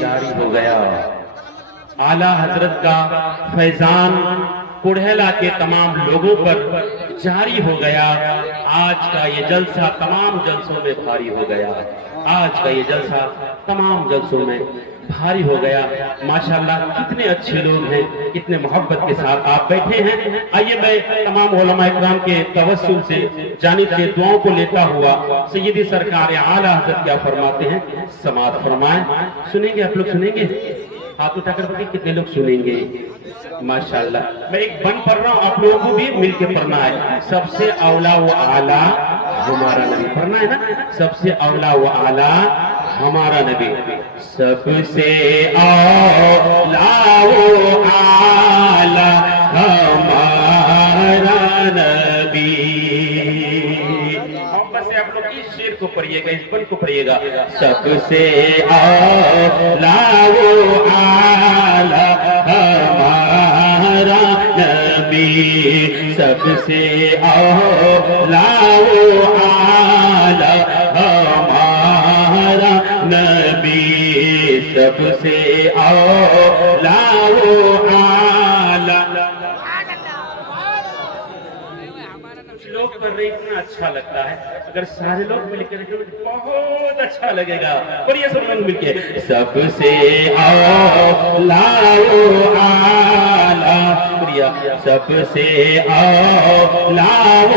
جاری ہو گیا۔ اعلیٰ حضرت کا فیضان کوڑھیلا کے تمام لوگوں پر جاری ہو گیا۔ آج کا یہ جلسہ تمام جلسوں میں بھاری ہو گیا۔ آج کا یہ جلسہ تمام جلسوں میں بھاری ہو گیا۔ ماشاءاللہ کتنے اچھے لوگ ہیں، کتنے محبت کے ساتھ آپ بیٹھے ہیں۔ آئیے میں تمام علماء اکرام کے توسل سے جانب سے دعاؤں کو لیتا ہوا سیدی سرکار اعلیٰ حضرت کیا فرماتے ہیں سماعت فرمائیں۔ سنیں گے آپ لوگ؟ سنیں گے؟ ہاتھ اٹھا کر بتائیں کتنے لوگ سنیں گے؟ ماشاءاللہ میں ایک بند پڑھ رہا ہوں، آپ لوگوں کو بھی مل کے پڑھنا ہے۔ سب سے اولا و اعلیٰ ہمارا نبی، پڑھنا ہے نا؟ سب سے اولا و اعلیٰ ہمارا نبی، سب سے اولا و اعلیٰ ہمارا نبی۔ محبت سے آپ لوگ اس شعر کو پڑھیے گا، اس بند کو پڑھیے گا۔ سب سے اولا و اعلیٰ ہمارا نبی، سب سے اولا و اعلیٰ ہمارا نبی، سب سے اولا و اعلیٰ۔ لوگ کر رہے اتنا اچھا لگتا ہے، اگر سارے لوگ مل کے بہت اچھا لگے گا۔ اور یہ سب لوگ مل کے سب سے اولا و اعلیٰ، سب سے اولا و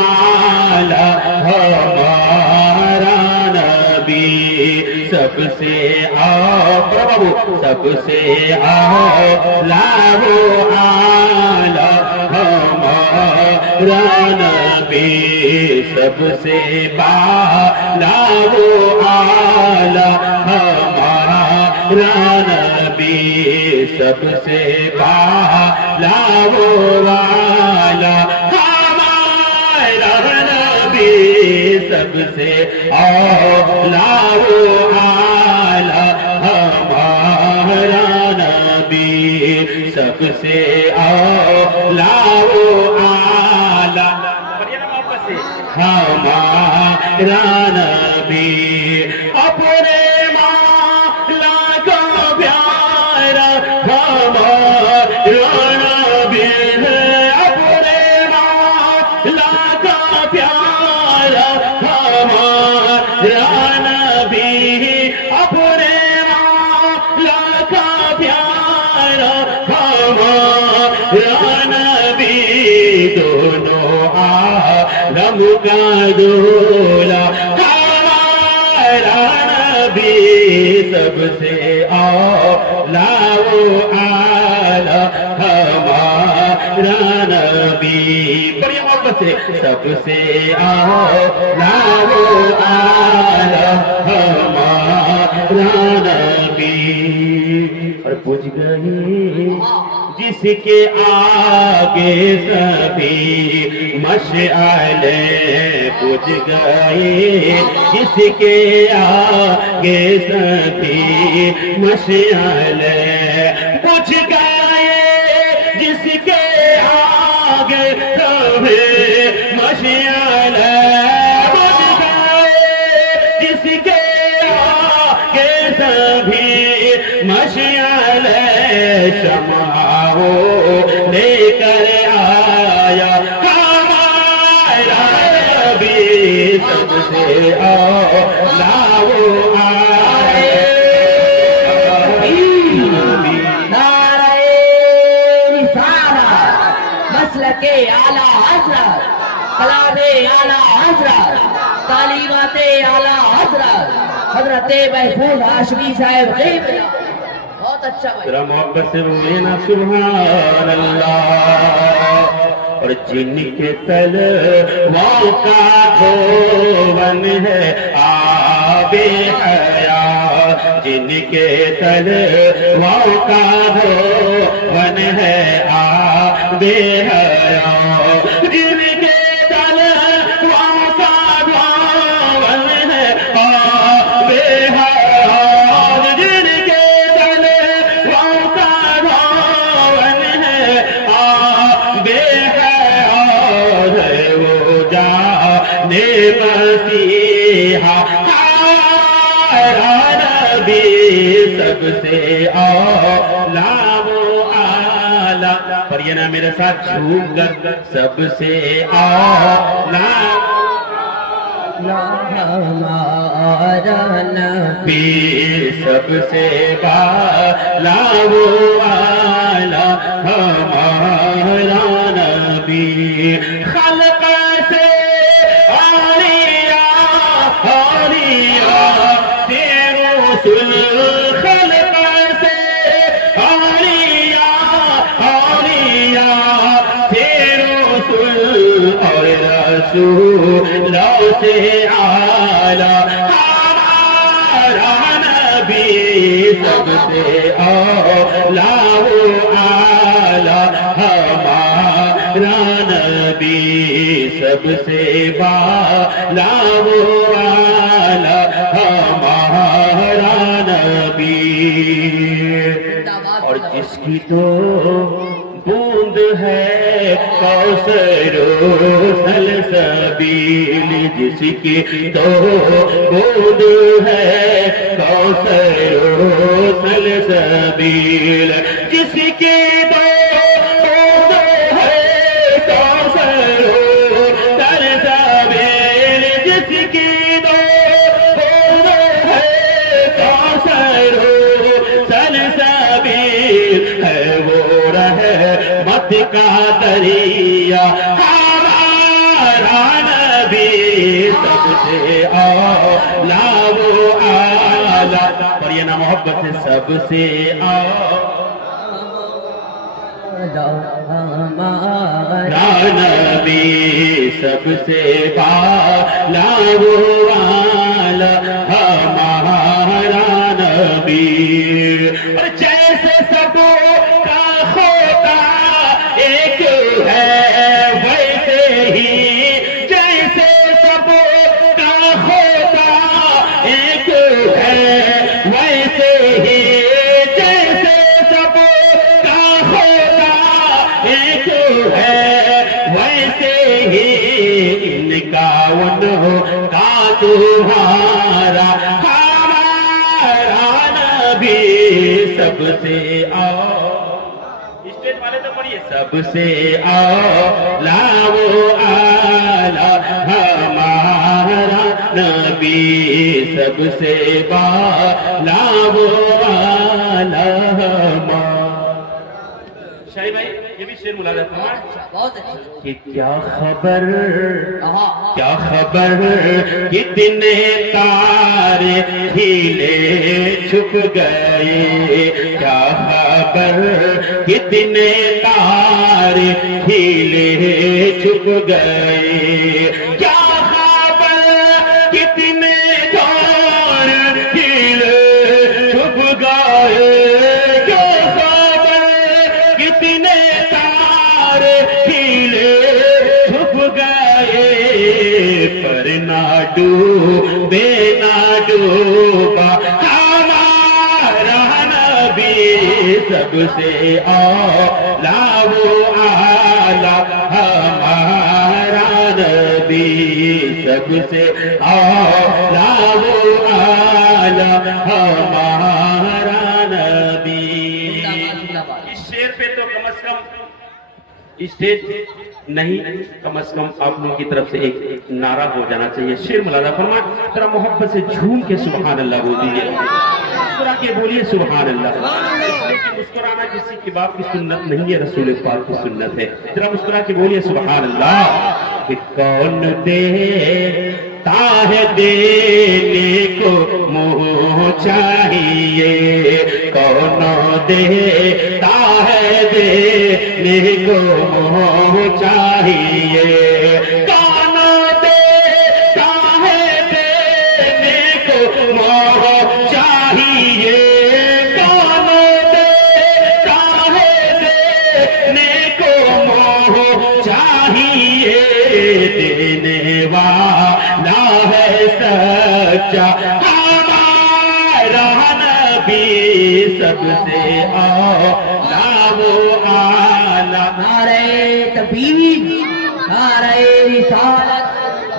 اعلیٰ ہمارا نبی، سب سے اولا، سب سے اولا و اعلیٰ ہمارا نبی، سب سے بالا و اعلیٰ ہمارا نبی، سب سے بالا و اعلیٰ ہمارا نبی، سب سے اولا و اعلیٰ ہمارا نبی، سب سے اولا و اعلیٰ ہمارا نبی، اپنے مولا کا پیارا ہمارا نبی ہے، اپنے مولا کا پیارا ہمارا نبی، اپنے مولا کا پیارا ہمارا نبی، دونوں عالم کا دولا ہمارا نبی، سب سے اولا و اعلیٰ ہمارا نبی، بڑی محبت سے سب سے اولا و اعلیٰ ہمارا نبی۔ اور بجھ گئی جس کے آگے سبھی مشعلیں، بجھ گئی جس کے آگے سبھی مشعلیں، بجھ گئے جس کے آگے سبھی مشعلیں، بجھ گئے جس کے آگے سبھی مشعلیں، شمع لے کر آیا ہمارا نبی، سب سے اولا و اعلیٰ۔ نعرہ رسالت، مسلک اعلیٰ حضرت، کلام اعلیٰ حضرت، تعلیمات اعلیٰ حضرت، حضرت محفوظ ہاشمی صاحب قبلہ۔ بہت اچھا بھائی، ذرا محبت سے بولنا سبحان اللہ۔ اور جن کے تلووں کا دھون ہے آب حیات، جن کے تلووں کا دھون ہے آب حیات، جن کے تلووں کا دھون ہے آب حیات، جن کے تلووں کا دھون ہے آب حیات، ہے وہ جان مسیحا ہمارا نبی، سب سے اولا وہ آلہ. پر یہ نا میرے ساتھ جھوم کر سب سے اولا ہمارا نبی سب سے بالا وہ آلہ ہمارا نبی. خلق سے رسول خلق سے رسول اور رسولوں سے اعلیٰ ہمارا نبی سب سے اولیٰ و اعلیٰ ہمارا نبی سب سے بالا و اعلیٰ ہمارا نبی. اور جس کی تو بوند ہے کوثر و سلسبیل, جس کی تو بوند ہے کوثر و سلسبیل, جس کی تو بوند ہے کوثر و سلسبیل, جس کی تو بوند ہے کوثر و سلسبیل ہے وہ رحمت کا دریا ہمارا نبی سب سے اولیٰ و اعلیٰ. اور یہ نا محبت سے سب سے ہمارا نبی سب سے بالا و اعلیٰ ہمارا نبی. اور جیسے سب کا خدا ایک ہے ویسے ہی, جیسے سب کا خدا ایک ہے ویسے ہی, جیسے سب کا خدا ایک ہے ویسے ہی, ان کا ان کا تمہارا ہمارا نبی سب سے اسٹیج والے تو پڑھیے سب سے اولیٰ و اعلیٰ ہمارا نبی سب سے بالا و اعلیٰ ہمارا. شاہی بھائی یہ بھی شعر ملازم فرمائیں. بہت اچھا. کہ کیا خبر کتنے تارے ہیلے چھپ گئے, کیا خبر کتنے تارے ہیلے چھپ گئے, کیا خبر کتنے تارے ہیلے چھپ گئے, کیا خبر کتنے تارے ہیلے چھپ گئے, پر نہ ڈوبے نہ ڈوبا ہمارا نبی سب سے اولیٰ و اعلیٰ ہمارا نبی سب سے اولیٰ و اعلیٰ ہمارا نبی. اس شعر پہ تو کم از کم اسٹیج نہیں, کم از کم آپ لوگوں کی طرف سے ایک نعرہ ہو جانا چاہیے. شعر ملازہ فرمائیں, ذرا محبت سے جھوم کے سبحان اللہ بول دیجیے, مسکرا کے بولیے سبحان اللہ. مسکرانا کسی کی بات کی سنت نہیں ہے, رسول پاک کی سنت ہے. ذرا مسکرا کے بولیے سبحان اللہ. کہ کون دیتا ہے دینے کو منہ چاہیے, کون دیتا ہے دینے کو منہ چاہیے, کون دیتا ہے دینے کو منہ چاہیے, کون دیتا ہے دینے کو منہ چاہیے, دینے والا ہے سچا ہمارا نبی سب سے اولیٰ و اعلیٰ. نعرہ تکبیر, نعرہ رسالت,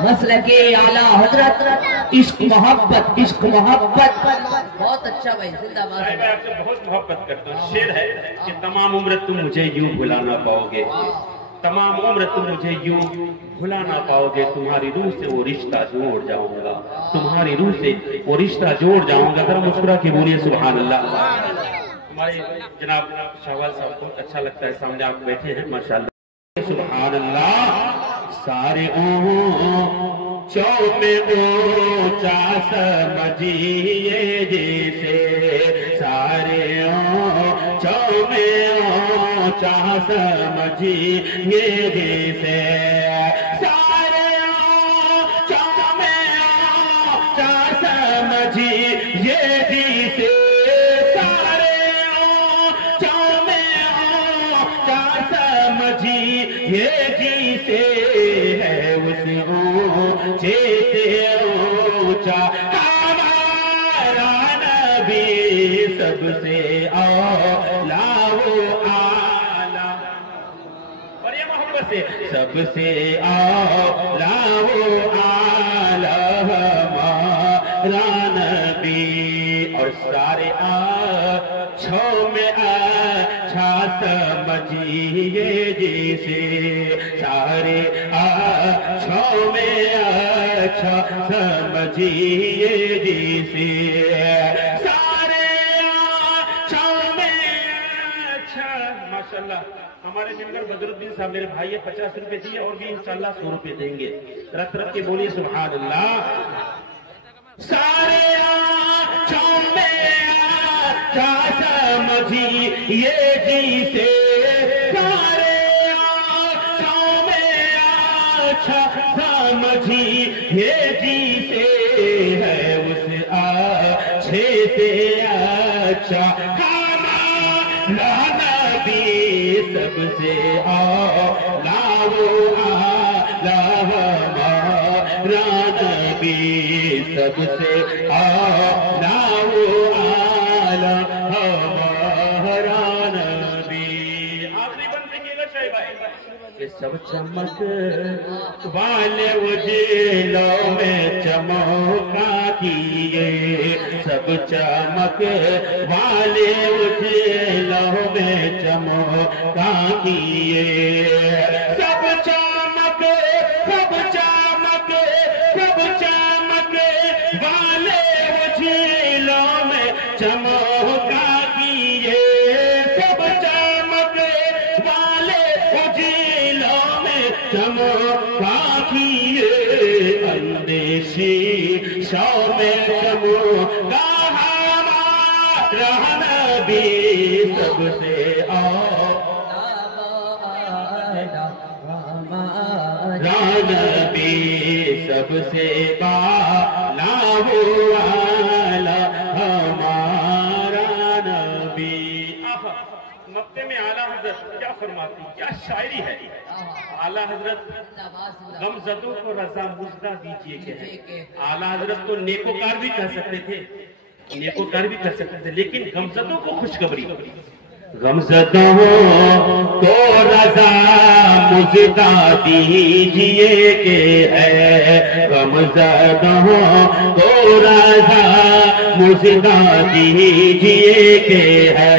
مسلک اعلیٰ حضرت عشق محبت عشق محبت. بہت اچھا بھائی, زندہ باد. صاحب آپ سے بہت محبت کرتا ہوں. شعر ہے کہ تمام عمر تم مجھے یوں بھلا نہ پاؤ گے, تمام عمر تم مجھے یوں بھلا نہ پاؤ گے, تمہاری روح سے وہ رشتہ جوڑ جاؤں گا, تمہاری روح سے وہ رشتہ جوڑ جاؤں گا. ذرا مسکرا کے بولیے سبحان اللہ. ہمارے جناب شہباز صاحب بہت اچھا لگتا ہے, سامنے آپ بیٹھے ہیں ماشاءاللہ. سبحان اللہ. سارے اونچوں میں اونچا سمجھیے جیسے, سارے اونچوں میں اونچا سمجھیے جیسے, سارے اونچوں میں اونچا سمجھیے جیسے, سارے اونچوں میں اونچا سمجھیے جیسے ہے اس اونچے سے اونچا ہمارا نبی سب سے اولا و اعلی. اور یہ محبت سے سب سے اولا و اعلی ہمارا نبی, اور سارے اچھوں میں اچھا سمجھیے جیسے, سارے اچھوں میں اچھا سمجھیے جیسے, سارے اچھوں میں اچھا. ماشاءاللہ ہمارے ممبر بدر الدین صاحب میرے بھائی 50 روپے دیے, اور بھی انشاءاللہ 100 روپے دیں گے. رکھ رکھ کے بولیے سبحان اللہ. سارے اچھوں میں اچھا سمجھیے جیسے, سارے اچھوں میں اچھا سمجھیے جیسے ہے اس اچھے سے اچھا ہمارا نبی سب سے اولا و اعلی ہمارا نبی سب سے اولا و اعلی ہمارا نبی. آخری بند دیکھیے گا شاہد بھائی کہ سب چمک والے اجلوں میں چمکا کیے, سب چمک والے اجلوں میں چمکا کیے, سب چمک سب چمک سب چمک والے اجلوں میں چمکا کیے, سب چمک والے اجلوں میں چمکا کیے, اندیشی شو میں چمکا ہمارا نبی سب سے نبی سب سے بالا و اعلی ہمارا نبی. مکتے میں اعلیٰ حضرت کیا فرماتی, کیا شاعری ہے. اعلیٰ حضرت غم زدوں کو رضا مزدہ دیجئے کہ, اعلیٰ حضرت تو نیکوکار بھی کہہ سکتے تھے, نیکوکار بھی کہہ سکتے تھے, لیکن غم زدوں کو خوشخبری, غم زدوں کو رضا مزدہ دیجئے کہ ہے, غم زدوں کو رضا مزدہ دیجئے کہ ہے,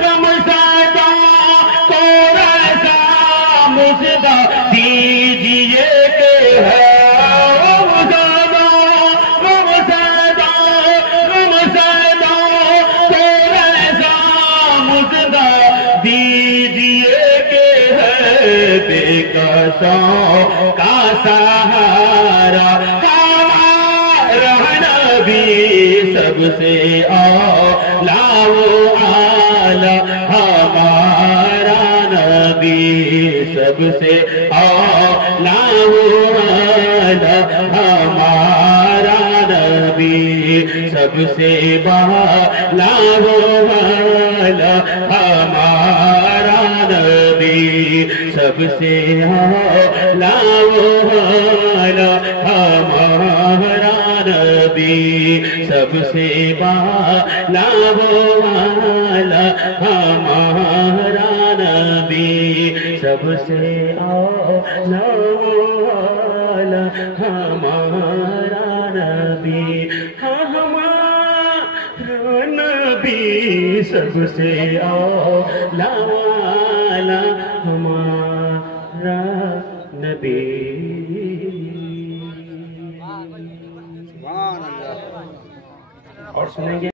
غم زدوں کو رضا مزدہ دیجئے کہ ہے, کا سہارا ہمارا نبی سب سے اولا و اعلی ہمارا نبی سب سے اولا و اعلی ہمارا نبی سب سے بالا و اعلی ہمارا نبی سب سے اولا و اعلی ہمارا نبی سب سے بالا و اعلی ہمارا نبی سب سے اولا و اعلی ہمارا نبی، ہاں ہمارا نبی سب سے اولا والا ہمارا نبی۔ اور سنیں گے